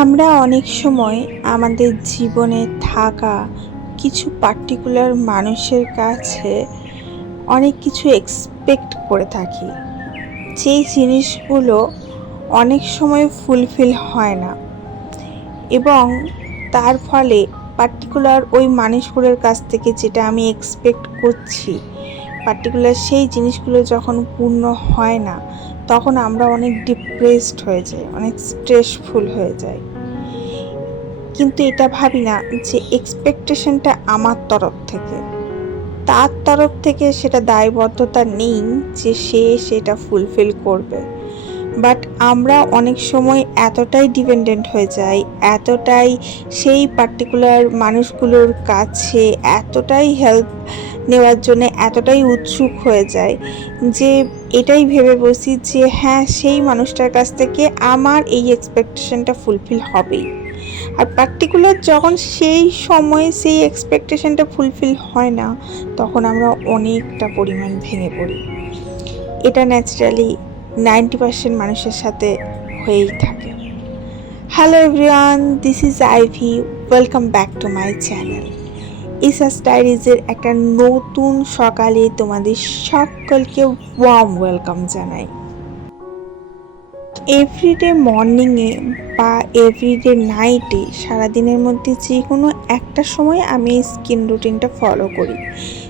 আমরা অনেক সময় আমাদের জীবনে থাকা কিছু পার্টিকুলার মানুষের কাছে অনেক কিছু এক্সপেক্ট করে থাকি। যেই জিনিসগুলো অনেক সময় ফুলফিল হয় না। এবং তার ফলে পার্টিকুলার ওই মানুষগুলোর কাছ থেকে যেটা আমি এক্সপেক্ট করছি পার্টিকুলার সেই জিনিসগুলো যখন পূর্ণ হয় না, তখন আমরা অনেক ডিপ্রেসড হয়ে যাই, অনেক স্ট্রেসফুল হয়ে যাই। কিন্তু এটা ভাবি না যে এক্সপেকটেশনটা আমার তরফ থেকে। তার তরফ থেকে সেটা দায়বদ্ধতা নেই যে সে সেটা ফুলফিল করবে। বাট আমরা অনেক সময় এতটাই ডিপেন্ডেন্ট হয়ে যাই, এতটাই সেই পার্টিকুলার মানুষগুলোর কাছে এতটাই হেল্প নেওয়ার জন্য এতটাই উৎসুক হয়ে যায় যে এটাই ভেবে বসি যে হ্যাঁ সেই মানুষটার কাছ থেকে আমার এই এক্সপেকটেশনটা ফুলফিল হবেই। আর পার্টিকুলার যখন সেই সময়ে সেই এক্সপেকটেশনটা ফুলফিল হয় না, তখন আমরা অনেকটা পরিমাণ ভেঙে পড়ি। এটা ন্যাচারালি নাইনটি পার্সেন্ট মানুষের সাথে হয়েই থাকে। Hello everyone this is Ivy welcome back to my channel ইসাস ডায়েরিজের একটা নতুন সকালে তোমাদের সকলকে ওয়ার্ম ওয়েলকাম জানাই। এভরিডে মর্নিংয়ে বা এভরিডে নাইটে সারাদিনের মধ্যে যে কোনো একটা সময় আমি স্কিন রুটিনটা ফলো করি।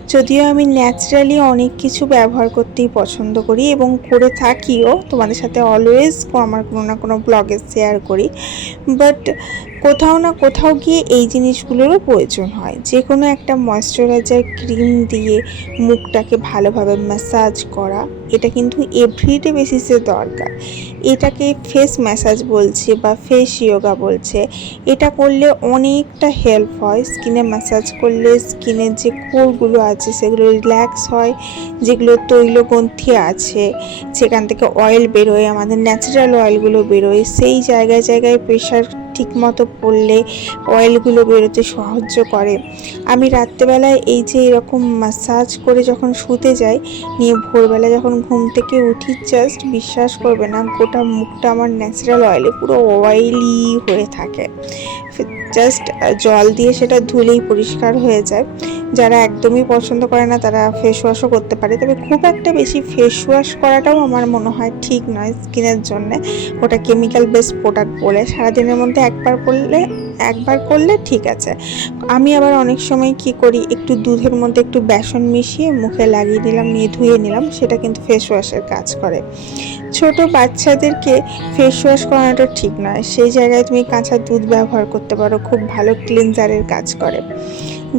যদিও আমি ন্যাচারালি অনেক কিছু ব্যবহার করতেই পছন্দ করি এবং করে থাকিও। তোমাদের সাথে অলওয়েজ আমার কোনো না কোনো ব্লগে শেয়ার করি। বাট কোথাও না কোথাও গিয়ে এই জিনিসগুলোরও প্রয়োজন হয়। যে কোনো একটা ময়শ্চারাইজার ক্রিম দিয়ে মুখটাকে ভালোভাবে ম্যাসাজ করা, এটা কিন্তু এভরিডে বেসিসে দরকার। এটাকে ফেস ম্যাসাজ বলছে বা ফেস ইয়োগা বলছে। এটা করলে অনেকটা হেল্প হয়। স্কিনে ম্যাসাজ করলে স্কিনের যে কোরগুলো আছে, সেগুলো রিল্যাক্স হয়। যেগুলো তৈলগ্রন্থি আছে, সেখান থেকে অয়েল বেরোয়, আমাদের ন্যাচারাল অয়েলগুলো বেরোয়। সেই জায়গায় জায়গায় প্রেশার ঠিকমতো পড়লে অয়েলগুলো বেরোতে সাহায্য করে। আমি রাত্রেবেলায় এই যে এরকম মাসাজ করে যখন শুতে যাই, নিয়ে ভোরবেলা যখন ঘুম থেকে উঠি জাস্ট বিশ্বাস করবে না, গোটা মুখটা আমার ন্যাচারাল অয়েলে পুরো অয়েলি হয়ে থাকে। জাস্ট জল দিয়ে সেটা ধুলেই পরিষ্কার হয়ে যায়। যারা একদমই পছন্দ করে না, তারা ফেস ওয়াশও করতে পারে। তবে খুব একটা বেশি ফেস ওয়াশ করাটাও আমার মনে হয় ঠিক নয় স্কিনের জন্য। ওটা কেমিক্যাল বেস প্রোডাক্ট বলে। সারাদিনের মধ্যে একবার করলে একবার করলে ঠিক আছে। আমি আবার অনেক সময় কি করি, একটু দুধের মধ্যে একটু বেসন মিশিয়ে মুখে লাগিয়ে নিলাম, নিয়ে ধুয়ে নিলাম, সেটা কিন্তু ফেস ওয়াশের কাজ করে। ছোট বাচ্চাদেরকে ফেস ওয়াশ করানোটা ঠিক নয়। সেই জায়গায় তুমি কাঁচা দুধ ব্যবহার করতে পারো, খুব ভালো ক্লিনজারের কাজ করে।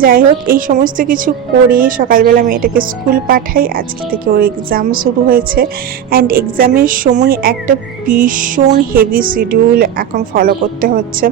যাই হোক, এই সমস্ত কিছু করে, সকালবেলা মেয়েটাকে স্কুল পাঠাই, আজকে থেকে ওর এক্সাম শুরু হয়েছে। অ্যান্ড এক্সামের সময় একটা ভীষণ হেভি শিডিউল এখন ফলো করতে হচ্ছে।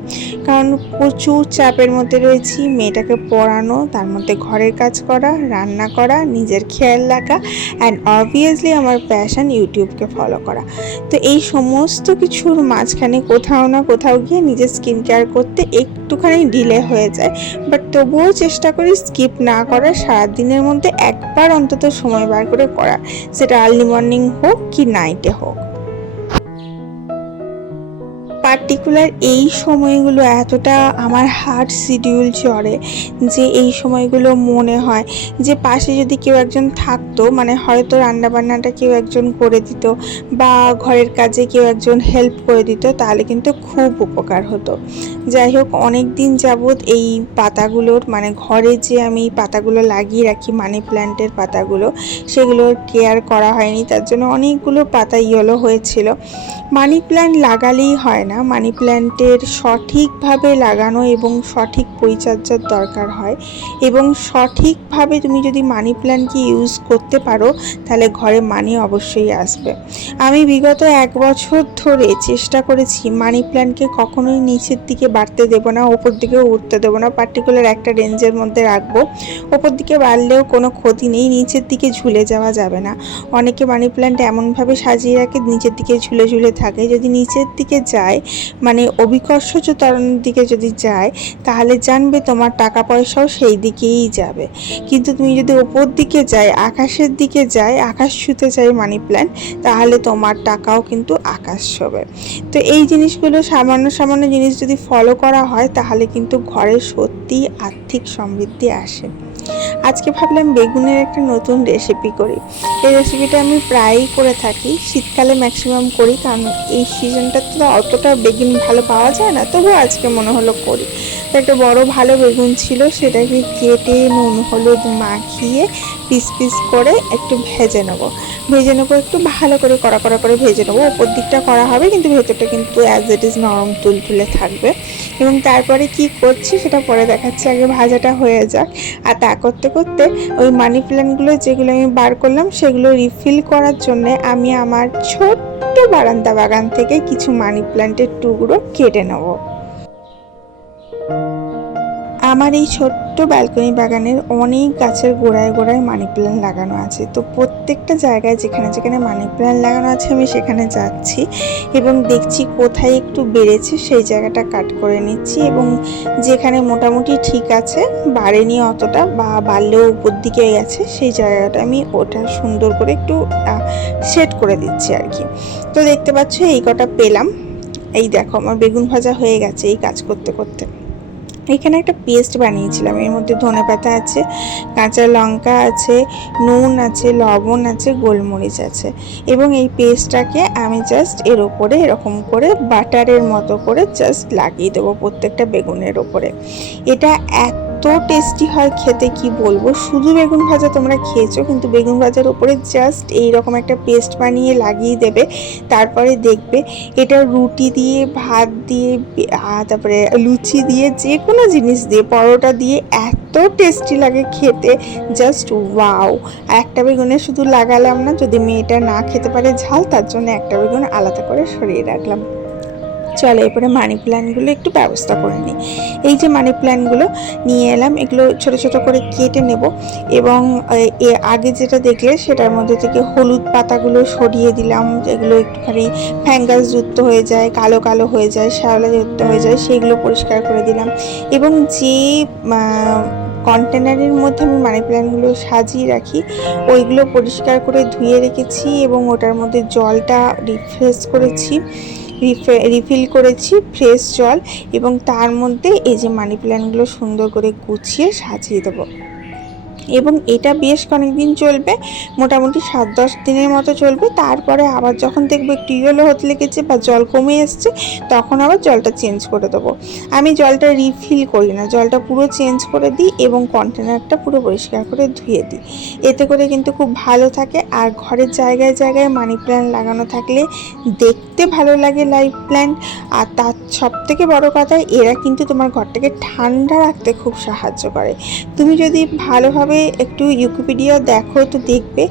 কারণ প্রচুর চাপের মধ্যে রয়েছি, মেয়েটাকে পড়ানো, তার মধ্যে ঘরের কাজ করা, রান্না করা, নিজের খেয়াল রাখা অ্যান্ড অবভিয়াসলি আমার প্যাশন ইউটিউবকে ফলো করা। তো এই সমস্ত কিছুর মাঝখানে কোথাও না কোথাও গিয়ে নিজের স্কিন কেয়ার করতে একটুখানি ডিলে হয়ে যায়। বাট তবুও করি স্কিপ না করার সারাদিনের মধ্যে একবার অন্তত সময় বার করে করা সেটা আর্লি মর্নিং হোক কি নাইটে হোক। পার্টিকুলার এই সময়গুলো এতটা আমার হার্ট শিডিউল চড়ে যে এই সময়গুলো মনে হয় যে পাশে যদি কেউ একজন থাকতো মানে হয়তো রান্নাবান্নাটা কেউ একজন করে দিত বা ঘরের কাজে কেউ একজন হেল্প করে দিত, তাহলে কিন্তু খুব উপকার হতো। যাই হোক অনেক দিন যাবৎ এই পাতাগুলোর মানে ঘরে যে আমি পাতাগুলো লাগিয়ে রাখি মানি প্ল্যান্টের পাতাগুলো সেগুলোর কেয়ার করা হয়নি, তার জন্য অনেকগুলো পাতা ইয়েলো হয়েছিল। মানি প্ল্যান্ট লাগালেই হয় না, মানি প্ল্যান্টের সঠিকভাবে লাগানো এবং সঠিক পরিচর্যার দরকার হয়। এবং সঠিকভাবে তুমি যদি মানি প্ল্যান্টকে ইউজ করতে পারো, তাহলে ঘরে মানি অবশ্যই আসবে। আমি বিগত এক বছর ধরে চেষ্টা করেছি মানি প্ল্যান্টকে কখনোই নিচের দিকে বাড়তে দেবো না, ওপর দিকেও উঠতে দেবো না। পার্টিকুলার একটা রেঞ্জের মধ্যে রাখব। ওপর দিকে বাড়লেও কোনো ক্ষতি নেই, নিচের দিকে ঝুলে যাওয়া যাবে না। অনেকে মানি প্ল্যান্ট এমনভাবে সাজিয়ে রাখে, নিচের দিকে ঝুলে ঝুলে থাকে। যদি নিচের দিকে যায় মানে অভিকর্ষজ তরণের দিকে যদি যায়, তাহলে জানবে তোমার টাকা পয়সাও সেই দিকেই যাবে। কিন্তু তুমি যদি ওপর দিকে যায়, আকাশের দিকে যায়, আকাশ ছুতে চাই মানি প্ল্যান্ট তাহলে তোমার টাকাও কিন্তু আকাশ ছবে তো এই জিনিসগুলো সামান্য সামান্য জিনিস যদি ফলো করা হয়, তাহলে কিন্তু ঘরে সত্যি আর্থিক সমৃদ্ধি আসে। আজকে ভাবলাম বেগুনের একটা নতুন রেসিপি করি। এই রেসিপিটা আমি প্রায়ই করে থাকি, শীতকালে ম্যাক্সিমাম করি, কারণ এই সিজনটাতে তো অতটা বেগুন ভালো পাওয়া যায় না তবু আজকে মনে হলো করি। তো একটা বড় ভালো বেগুন ছিল, সেটাকে কেটে নুন, হলুদ মাখিয়ে পিস পিস করে একটু ভেজে নেব। ভেজে নেব একটু, ভালো করে কড়া কড়া করে ভেজে নেব। ওপর দিকটা করা হবে, কিন্তু ভেতরটা কিন্তু অ্যাজ ইট ইজ নরম তুলতুলে থাকবে। এবং তারপরে কি করছি, সেটা পরে দেখাচ্ছি, আগে ভাজাটা হয়ে যাক। আর তা করতে করতে ওই মানি প্ল্যান্টগুলো যেগুলো আমি বার করলাম, সেগুলো রিফিল করার জন্য আমি আমার ছোট্ট বারান্দা বাগান থেকে কিছু মানি প্ল্যান্টের টুকরো কেটে নেব। আমার এই ছোট্ট ব্যালকনি বাগানের অনেক গাছের গোড়ায় গোড়ায় মানি প্ল্যান্ট লাগানো আছে। তো প্রত্যেকটা জায়গায় যেখানে যেখানে মানি প্ল্যান্ট লাগানো আছে, আমি সেখানে যাচ্ছি এবং দেখছি কোথায় একটু বেড়েছে সেই জায়গাটা কাট করে নিচ্ছি এবং যেখানে মোটামুটি ঠিক আছে, বাড়েনি অতটা বা বাড়লেও উপর দিকে গেছে, সেই জায়গাটা আমি ওটা সুন্দর করে একটু সেট করে দিচ্ছি আর কি। তো দেখতে পাচ্ছ এই কটা পেলাম। এই দেখো আমার বেগুন ভাজা হয়ে গেছে এই কাজ করতে করতে। এখানে একটা পেস্ট বানিয়েছিলাম। এর মধ্যে ধনে পাতা আছে, কাঁচা লঙ্কা আছে, নুন আছে, লবণ আছে, গোলমরিচ আছে। এবং এই পেস্টটাকে আমি জাস্ট এর ওপরে এরকম করে বাটারের মতো করে জাস্ট লাগিয়ে দেবো প্রত্যেকটা বেগুনের ওপরে এটা এত টেস্টি হয় খেতে, কি বলব? শুধু বেগুন ভাজা তোমরা খেয়েছো, কিন্তু বেগুন ভাজার উপরে জাস্ট এই রকম একটা পেস্ট বানিয়ে লাগিয়ে দেবে, তারপরে দেখবে এটা রুটি দিয়ে, ভাত দিয়ে তারপরে লুচি দিয়ে যে কোনো জিনিস দিয়ে, পরোটা দিয়ে এত টেস্টি লাগে খেতে জাস্ট ওয়াও একটা বেগুনে শুধু লাগালাম না, যদি মেয়েটা না খেতে পারে ঝাল, তার জন্য একটা বেগুন আলাদা করে সরিয়ে রাখলাম। চলো, এরপরে মানি প্ল্যান্টগুলো একটু ব্যবস্থা করে নিই। এই যে মানি প্ল্যান্টগুলো নিয়ে এলাম, এগুলো ছোট ছোট করে কেটে নেব এবং, এ আগে যেটা দেখলে সেটার মধ্যে থেকে হলুদ পাতাগুলো সরিয়ে দিলাম, যেগুলো একটুখানি ফ্যাঙ্গাস যুক্ত হয়ে যায়, কালো কালো হয়ে যায়, শ্যাওলা যুক্ত হয়ে যায়, সেগুলো পরিষ্কার করে দিলাম। এবং যে কন্টেনারের মধ্যে আমি মানি প্ল্যান্টগুলো সাজিয়ে রাখি, ওইগুলো পরিষ্কার করে ধুয়ে রেখেছি এবং ওটার মধ্যে জলটা রিফ্রেশ করেছি। রিফিল করেছি ফ্রেশ জল এবং তার মধ্যে এই যে মানি প্ল্যান্টগুলো সুন্দর করে গুছিয়ে সাজিয়ে দেবো। এবং এটা বেশ কয়েকদিন চলবে, মোটামুটি সাত দশ দিনের মতো চলবে। তারপরে আবার যখন দেখব একটু ইয়েলো হতে লেগেছে বা জল কমে এসছে, তখন আবার জলটা চেঞ্জ করে দেবো। আমি জলটা রিফিল করি না, জলটা পুরো চেঞ্জ করে দিই এবং কন্টেনারটা পুরো পরিষ্কার করে ধুয়ে দিই। এতে করে কিন্তু খুব ভালো থাকে আর ঘরের জায়গায় জায়গায় মানি প্ল্যান্ট লাগানো থাকলে দেখতে ভালো লাগে লাইফ প্ল্যান্ট আর তার সব থেকে বড়ো কথা, এরা কিন্তু তোমার ঘরটাকে ঠান্ডা রাখতে খুব সাহায্য করে। তুমি যদি ভালোভাবে একটু ইউকিপিডিয়া দেখো তো দেখবে,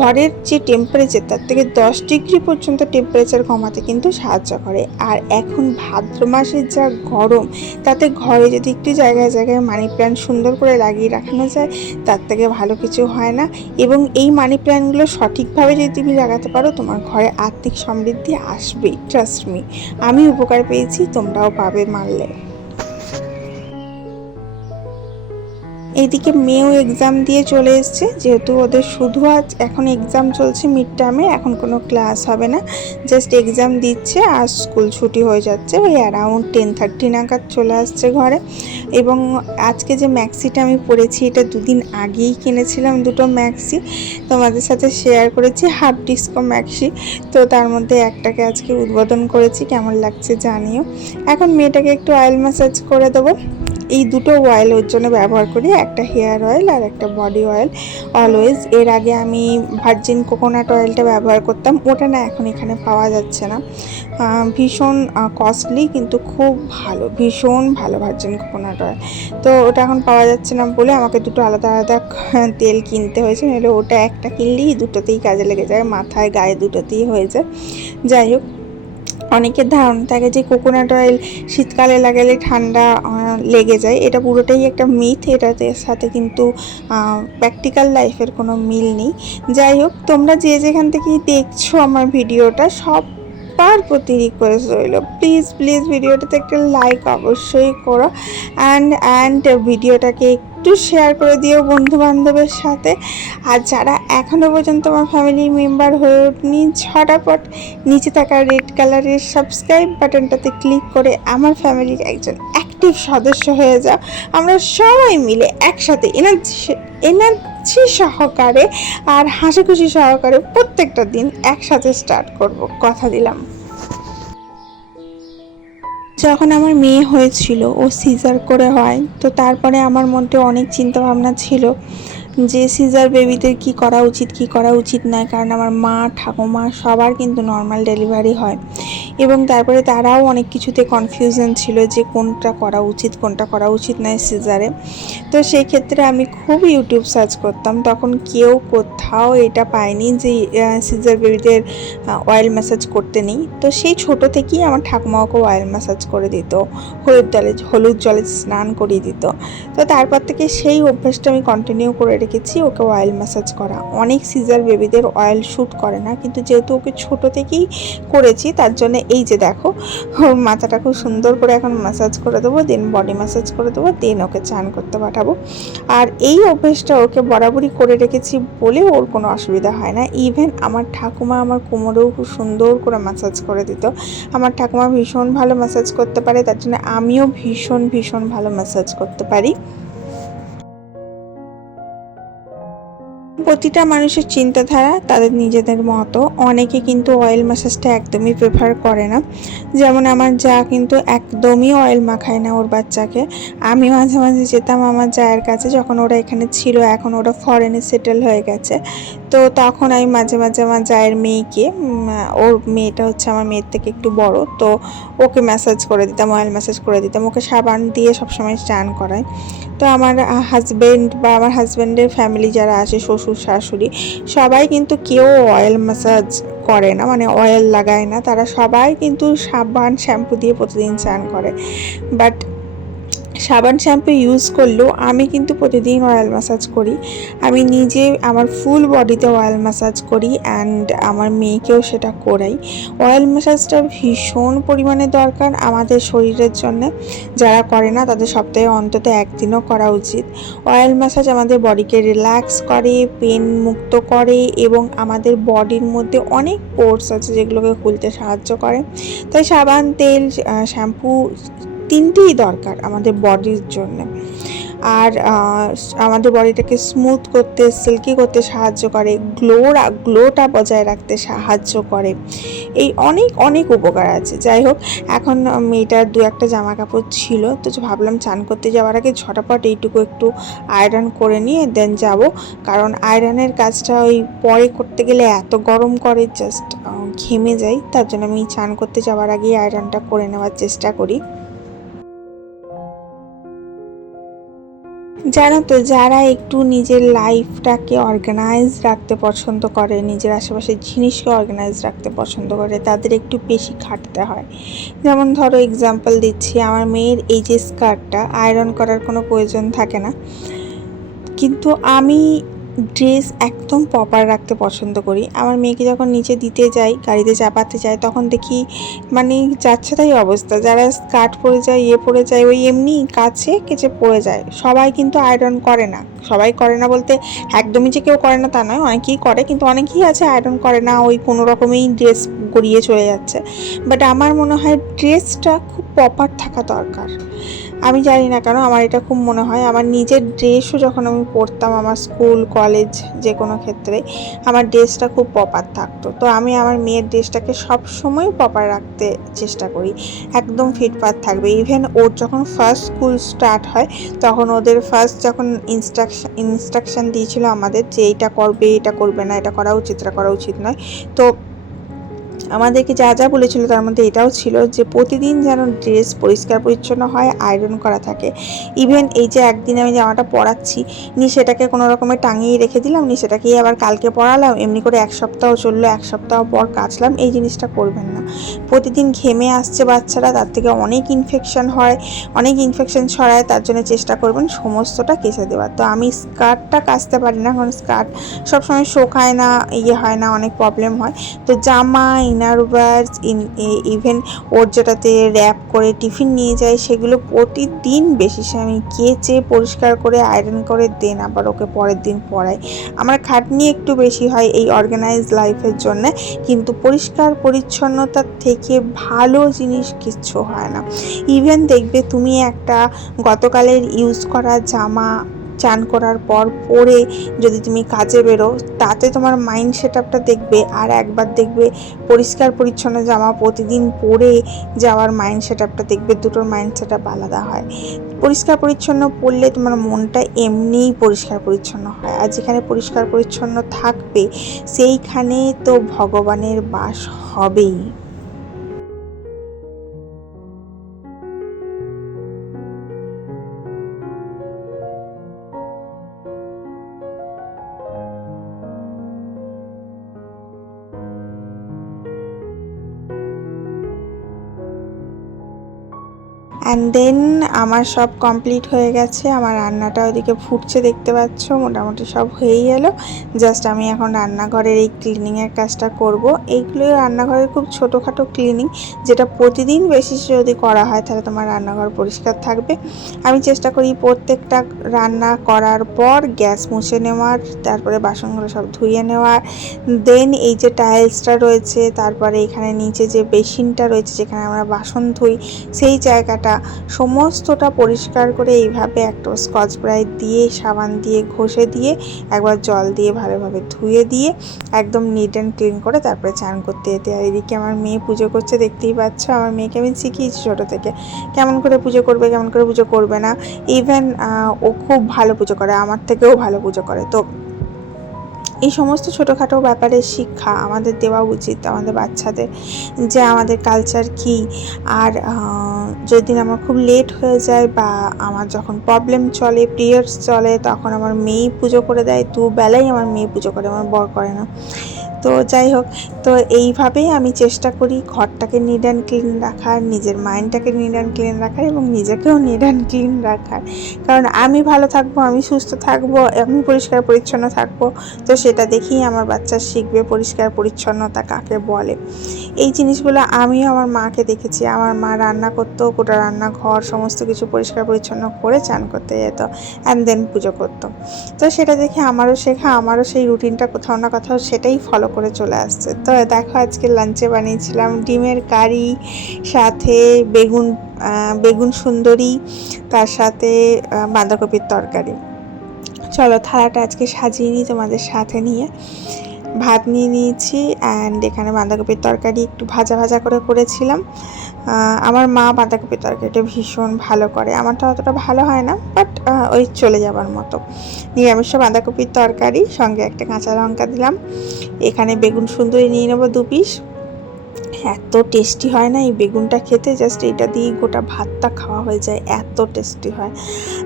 ঘরের যে টেম্পারেচার তার থেকে দশ ডিগ্রি পর্যন্ত টেম্পারেচার কমাতে কিন্তু সাহায্য করে। আর এখন ভাদ্র মাসের যা গরম, তাতে ঘরে যদি একটু জায়গায় জায়গায় মানি প্ল্যান্ট সুন্দর করে লাগিয়ে রাখানো যায়, তার থেকে ভালো কিছু হয় না। এবং এই মানি প্ল্যান্টগুলো সঠিকভাবে যদি তুমি লাগাতে পারো, তোমার ঘরে আর্থিক সমৃদ্ধি আসবেই ট্রাস্ট মি আমি উপকার পেয়েছি তোমরাও পাবে মানলে এইদিকে মেয়েও এক্সাম দিয়ে চলে এসছে। যেহেতু ওদের শুধু আজ এখন এক্সাম চলছে মিড টার্মে এখন কোনো ক্লাস হবে না। জাস্ট এক্সাম দিচ্ছে, আর স্কুল ছুটি হয়ে যাচ্ছে। ওই অ্যারাউন্ড টেন থার্টি নাগাদ চলে আসছে ঘরে। এবং আজকে যে ম্যাক্সিটা আমি পড়েছি, এটা দুদিন আগেই কিনেছিলাম দুটো ম্যাক্সি তোমাদের সাথে শেয়ার করেছি হাফ ডিস্কো ম্যাক্সি তো তার মধ্যে একটাকে আজকে উদ্বোধন করেছি, কেমন লাগছে জানিও। এখন মেয়েটাকে একটু অয়েল ম্যাসাজ করে দেবো। এই দুটো অয়েল ওর জন্য ব্যবহার করি, একটা হেয়ার অয়েল আর একটা বডি অয়েল অলওয়েজ এর আগে আমি ভার্জিন কোকোনাট অয়েলটা ব্যবহার করতাম, ওটা না এখন এখানে পাওয়া যাচ্ছে না। ভীষণ কস্টলি কিন্তু খুব ভালো, ভীষণ ভালো ভার্জিন কোকোনাট অয়েল তো ওটা এখন পাওয়া যাচ্ছে না বলে আমাকে দুটো আলাদা আলাদা তেল কিনতে হয়েছে, নাহলে ওটা একটা কিনলেই দুটোতেই কাজে লেগে যায়, মাথায়, গায়ে দুটোতেই হয়ে যায়। যাই হোক অনেকের ধারণা থাকে যে কোকোনাট অয়েল শীতকালে লাগালে ঠান্ডা লেগে যায়। এটা পুরোটাই একটা মিথ এটাতে সাথে কিন্তু প্র্যাকটিক্যাল লাইফের কোনো মিল নেই। যাই হোক, তোমরা যে যেখান থেকেই দেখছ আমার ভিডিওটা সব সবার প্রতি রিকোয়েস্ট রইল। প্লিজ প্লিজ ভিডিওটাতে একটা লাইক অবশ্যই করো। অ্যান্ড অ্যান্ড ভিডিওটাকে একটু শেয়ার করে দিও বন্ধু বান্ধবের সাথে। আর যারা এখনও পর্যন্ত আমার ফ্যামিলি মেম্বার হয়ে ওঠেনি, ঝটাপট নিচে থাকা রেড কালারের সাবস্ক্রাইব বাটনটাতে ক্লিক করে আমার ফ্যামিলির একজন অ্যাক্টিভ সদস্য হয়ে যাও। আমরা সবাই মিলে একসাথে এনার্জি এনার্জি সহকারে আর হাসি খুশি সহকারে প্রত্যেকটা দিন একসাথে স্টার্ট করব। কথা দিলাম। যখন আমার মেয়ে হয়েছিল, ও সিজার করে হয়, তো তারপরে আমার মধ্যে অনেক চিন্তা ভাবনা ছিল যে সিজার বেবিদের কি করা উচিত, কি করা উচিত নয়, কারণ আমার মা, ঠাকুমা সবার কিন্তু নর্মাল ডেলিভারি হয়। এবং তারপরে তারাও অনেক কিছুতে কনফিউশন ছিল যে কোনটা করা উচিত, কোনটা করা উচিত নয় সিজারে। তো সেই ক্ষেত্রে আমি খুব ইউটিউব সার্চ করতাম। তখন কেউ কোথাও এটা পায়নি যে সিজার বেবিদের অয়েল ম্যাসাজ করতে নেই। তো সেই ছোট থেকেই আমার ঠাকুমাকে অয়েল ম্যাসাজ করে দিত। হলুদ জলে হলুদ জলে স্নান করিয়ে দিত। তো তারপর থেকে সেই অভ্যাসটা আমি কন্টিনিউ করে রেখেছি। ওকে অয়েল ম্যাসাজ করা। অনেক সিজার বেবিদের অয়েল শ্যুট করে না। কিন্তু যেহেতু ওকে ছোট থেকেই করেছি, তার জন্য এই যে দেখো মাথাটা খুব সুন্দর করে এখন ম্যাসাজ করে দেবো দেন বডি ম্যাসাজ করে দেবো দেন ওকে চান করতে পাঠাবো। আর এই অভ্যেসটা ওকে বরাবরই করে রেখেছি বলে ওর কোনো অসুবিধা হয় না। ইভেন আমার ঠাকুমা আমার কোমরেও খুব সুন্দর করে ম্যাসাজ করে দিত। আমার ঠাকুমা ভীষণ ভালো ম্যাসাজ করতে পারে, তার জন্য আমিও ভীষণ ভীষণ ভালো ম্যাসাজ করতে পারি। প্রতিটা মানুষের চিন্তাধারা তাদের নিজেদের মতো। অনেকে কিন্তু অয়েল ম্যাসাজটা একদমই প্রেফার করে না। যেমন আমার যা কিন্তু একদমই অয়েল মাখায় না ওর বাচ্চাকে। আমি মাঝে মাঝে যেতাম আমার জায়ের কাছে যখন ওরা এখানে ছিল, এখন ওরা ফরেনে সেটেল হয়ে গেছে। তো তখন আমি মাঝে মাঝে আমার জায়ের মেয়েকে ওর মেয়েটা হচ্ছে আমার মেয়ের থেকে একটু বড়, তো ওকে ম্যাসাজ করে দিতাম অয়েল ম্যাসাজ করে দিতাম। ওকে সাবান দিয়ে সবসময় স্নান করায়। তো আমার হাজব্যান্ড বা আমার হাজব্যান্ডের ফ্যামিলি যারা আছে, শ্বশুর, শাশুড়ি, সবাই কিন্তু কেউ অয়েল ম্যাসাজ করে না মানে অয়েল লাগায় না। তারা সবাই কিন্তু সাবান শ্যাম্পু দিয়ে প্রতিদিন স্নান করে। বাট সাবান শ্যাম্পু ইউজ করলেও আমি কিন্তু প্রতিদিন অয়েল ম্যাসাজ করি। আমি নিজে আমার ফুল বডিতে অয়েল ম্যাসাজ করি অ্যান্ড আমার মেয়েকেও সেটা করাই। অয়েল ম্যাসাজটা ভীষণ পরিমাণে দরকার আমাদের শরীরের জন্য। যারা করে না, তাদের সপ্তাহে অন্তত একদিনও করা উচিত। অয়েল ম্যাসাজ আমাদের বডিকে রিল্যাক্স করে পেন মুক্ত করে এবং আমাদের বডির মধ্যে অনেক পোর্স আছে যেগুলোকে খুলতে সাহায্য করে। তাই সাবান, তেল শ্যাম্পু তিনটেই দরকার আমাদের বডির জন্য। আর আমাদের বডিটাকে স্মুথ করতে সিল্কি করতে সাহায্য করে গ্লো গ্লোটা বজায় রাখতে সাহায্য করে। এই অনেক অনেক উপকার আছে। যাই হোক, এখন মেয়েটার দু একটা জামা কাপড় ছিল, তো ভাবলাম চান করতে যাওয়ার আগে ঝটাপট এইটুকু একটু আয়রন করে নিয়ে দেন যাব। কারণ আয়রনের কাজটা ওই পরে করতে গেলে এত গরম করে জাস্ট ঘেমে যাই তার জন্য আমি চান করতে যাওয়ার আগেই আয়রনটা করে নেওয়ার চেষ্টা করি। জানো তো, যারা একটু নিজের লাইফটাকে অর্গানাইজ রাখতে পছন্দ করে, নিজের আশেপাশের জিনিসকে অর্গানাইজ রাখতে পছন্দ করে, তাদের একটু বেশি খাটতে হয়। যেমন ধরো এক্সাম্পল দিচ্ছি, আমার মেয়ের এই যে স্কার্টটা আয়রন করার কোনো প্রয়োজন থাকে না। কিন্তু আমি ড্রেস একদম প্রপার রাখতে পছন্দ করি। আমার মেয়েকে যখন নিচে দিতে যাই, গাড়িতে চাপাতে যাই, তখন দেখি মানে যাচ্ছে তাই অবস্থা। যারা স্কার্ট পরে যায় ইয়ে পরে যায়, ওই এমনি কাছে কেচে পড়ে যায়। সবাই কিন্তু আয়রন করে না। সবাই করে না বলতে একদমই যে কেউ করে না তা নয়, অনেকেই করে, কিন্তু অনেকেই আছে আয়রন করে না, ওই কোনো রকমেই ড্রেস গড়িয়ে চলে যাচ্ছে। বাট আমার মনে হয় ড্রেসটা খুব প্রপার থাকা দরকার। আমি জানি না কেন, আমার এটা খুব মনে হয়। আমার নিজের ড্রেসও যখন আমি পরতাম, আমার স্কুল কলেজ যে কোনো ক্ষেত্রে, আমার ড্রেসটা খুব পপার থাকতো। তো আমি আমার মেয়ের ড্রেসটাকে সব সময় প্রপার রাখতে চেষ্টা করি। একদম ফিটফাট থাকবে। ইভেন ওর যখন ফার্স্ট স্কুল স্টার্ট হয়, তখন ওদের ফার্স্ট যখন ইনস্ট্রাকশন ইনস্ট্রাকশন দিয়েছিল আমাদের যে এটা করবে এটা করবে না, এটা করা উচিত, এটা করা উচিত নয়। তো আমাদেরকে যা যা বলেছিল তার মধ্যে এটাও ছিল যে প্রতিদিন যেন ড্রেস পরিষ্কার পরিচ্ছন্ন হয় আয়রন করা থাকে। ইভেন এই যে একদিন আমি জামাটা পরাচ্ছি নি সেটাকে কোনো রকমে টাঙিয়ে রেখে দিলাম নি সেটাকেই আবার কালকে পরালাম, এমনি করে এক সপ্তাহ চলল, এক সপ্তাহ পর কাচলাম, এই জিনিসটা করবেন না। প্রতিদিন ঘেমে আসছে বাচ্চারা, তার থেকে অনেক ইনফেকশন হয়, অনেক ইনফেকশন ছড়ায়, তার জন্য চেষ্টা করবেন সমস্তটা কেচে দেওয়ার। তো আমি স্কার্টটা কাচতে পারি না, কারণ স্কার্ট সবসময় শোকায় না ইয়ে হয় না, অনেক প্রবলেম হয়। তো জামা ইনার ওয়ার্স ইভেন ওর যেটাতে র্যাপ করে টিফিন নিয়ে যায়, সেগুলো প্রতিদিন বেশিসে আমি কেচে পরিষ্কার করে, আয়রন করে দেন, আবার ওকে পরের দিন পরাই। আমার খাটনি একটু বেশি হয় এই অর্গানাইজ লাইফের জন্য, কিন্তু পরিষ্কার পরিচ্ছন্নতার থেকে ভালো জিনিস কিচ্ছু হয় না। ইভেন দেখবে তুমি একটা গতকালের ইউজ করা জামা চান করার পর পরে যদি তুমি কাজে বেরো, তাতে তোমার মাইন্ড সেট আপটা দেখবে আর একবার দেখবে পরিষ্কার পরিচ্ছন্ন জামা প্রতিদিন পরে যাওয়ার মাইন্ড সেট আপটা দেখবে, দুটোর মাইন্ড সেট আপ আলাদা হয়। পরিষ্কার পরিচ্ছন্ন পড়লে তোমার মনটা এমনিই পরিষ্কার পরিচ্ছন্ন হয় আর যেখানে পরিষ্কার পরিচ্ছন্ন থাকবে, সেইখানে তো ভগবানের বাস হবেই। অ্যান্ড দেন আমার সব কমপ্লিট হয়ে গেছে। আমার রান্নাটা ওদিকে ফুটছে, দেখতে পাচ্ছ? মোটামুটি সব হয়েই এলো। জাস্ট আমি এখন রান্নাঘরের এই ক্লিনিংয়ের কাজটা করব। এইগুলোই রান্নাঘরের খুব ছোটোখাটো ক্লিনিং যেটা প্রতিদিন বেশি যদি করা হয়, তাহলে তোমার রান্নাঘর পরিষ্কার থাকবে। আমি চেষ্টা করি প্রত্যেকটা রান্না করার পর গ্যাস মুছে নেওয়ার, তারপরে বাসনগুলো সব ধুয়ে নেওয়ার। দেন এই যে টাইলসটা রয়েছে, তারপরে এখানে নিচে যে বেসিনটা রয়েছে, যেখানে আমরা বাসন ধুই, সেই জায়গাটা সমস্তটা পরিষ্কার করে এইভাবে একটা স্কচ ব্রাইট দিয়ে, সাবান দিয়ে, ঘষে দিয়ে, একবার জল দিয়ে ভালোভাবে ধুয়ে দিয়ে একদম নিট অ্যান্ড ক্লিন করে তারপরে চান করতে যেতে আর এদিকে আমার মেয়ে পুজো করছে, দেখতেই পাচ্ছ আমার মেয়েকে আমি শিখিয়েছি ছোটো থেকে। কেমন করে পুজো করবে, কেমন করে পুজো করবে না। ইভেন ও খুব ভালো পুজো করে, আমার থেকেও ভালো পুজো করে। তো এই সমস্ত ছোটোখাটো ব্যাপারে শিক্ষা আমাদের দেওয়া উচিত, আমাদের বাচ্চাদের, যে আমাদের কালচার কি। আর যদি আমার খুব লেট হয়ে যায় বা আমার যখন প্রবলেম চলে পিরিয়ডস চলে, তখন আমার মেয়ে পুজো করে দেয়। দুবেলাই আমার মেয়ে পুজো করে, আমার বর করে না। তো যাই হোক, তো এইভাবেই আমি চেষ্টা করি ঘরটাকে নিড অ্যান্ড ক্লিন রাখার, নিজের মাইন্ডটাকে নিড অ্যান্ড ক্লিন রাখার এবং নিজেকেও নিড অ্যান্ড ক্লিন রাখার। কারণ আমি ভালো থাকব, আমি সুস্থ থাকব, আমি পরিষ্কার পরিচ্ছন্ন থাকব, তো সেটা দেখেই আমার বাচ্চা শিখবে পরিষ্কার পরিচ্ছন্নতা কাকে বলে। এই জিনিসগুলো আমিও আমার মাকে দেখেছি। আমার মা রান্না করতো, গোটা রান্নাঘর, সমস্ত কিছু পরিষ্কার পরিচ্ছন্ন করে চান করতে যেত অ্যান্ড দেন পুজো করতো। তো সেটা দেখে আমারও শেখা, আমারও সেই রুটিনটা কোথাও না কোথাও সেটাই ফলো করে চলে আসছে। তো দেখো আজকে লাঞ্চে বানিয়েছিলাম ডিমের কারি, সাথে বেগুন বেগুন সুন্দরী, তার সাথে বাঁধাকপির তরকারি। চলো থালাটা আজকে সাজিয়ে নিই তোমাদের সাথে নিয়ে। ভাত নিয়ে নিয়েছি অ্যান্ড এখানে বাঁধাকপির তরকারি একটু ভাজা ভাজা করে করেছিলাম। আমার মা বাঁধাকপির তরকারিটা ভীষণ ভালো করে। আমারটা অতটা ভালো হয় না বাট ওই চলে যাবার মতো। নিরামিষ বাঁধাকপির তরকারি, সঙ্গে একটা কাঁচা লঙ্কা দিলাম। এখানে বেগুন সুন্দরী নিয়ে নেব দু পিস এত টেস্টি হয় না? এই বেগুনটা খেতে জাস্ট এটা দিয়ে গোটা ভাতটা খাওয়া হয়ে যায়। এত টেস্টি হয়।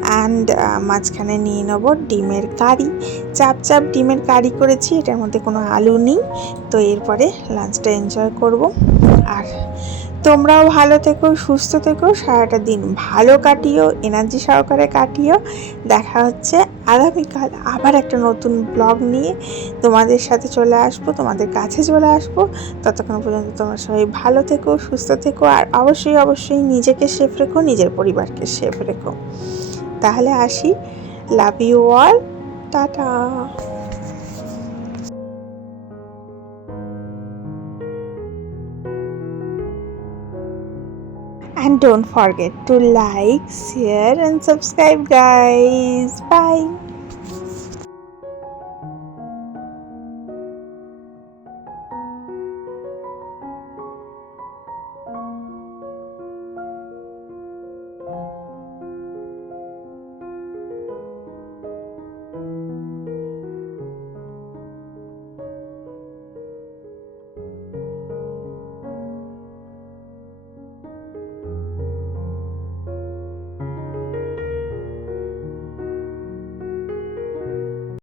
অ্যান্ড মাঝখানে নিয়ে নেব ডিমের কারি। চাপ চাপ ডিমের কারি করেছি, এটার মধ্যে কোনো আলু নেই। তো এরপরে লাঞ্চটা এনজয় করব। আর তোমরাও ভালো থেকো, সুস্থ থেকো, সারাটা দিন ভালো কাটিও এনার্জি সহকারে কাটিও। দেখা হচ্ছে আগামীকাল আবার একটা নতুন ব্লগ নিয়ে। তোমাদের সাথে চলে আসব, তোমাদের কাছে চলে আসব। ততক্ষণ পর্যন্ত তোমরা সবাই ভালো থেকো, সুস্থ থেকো, আর অবশ্যই অবশ্যই নিজেকে সেফ রেখো, নিজের পরিবারকে সেফ রেখো। তাহলে আসি love you all tata. And don't forget to like share and subscribe guys. Bye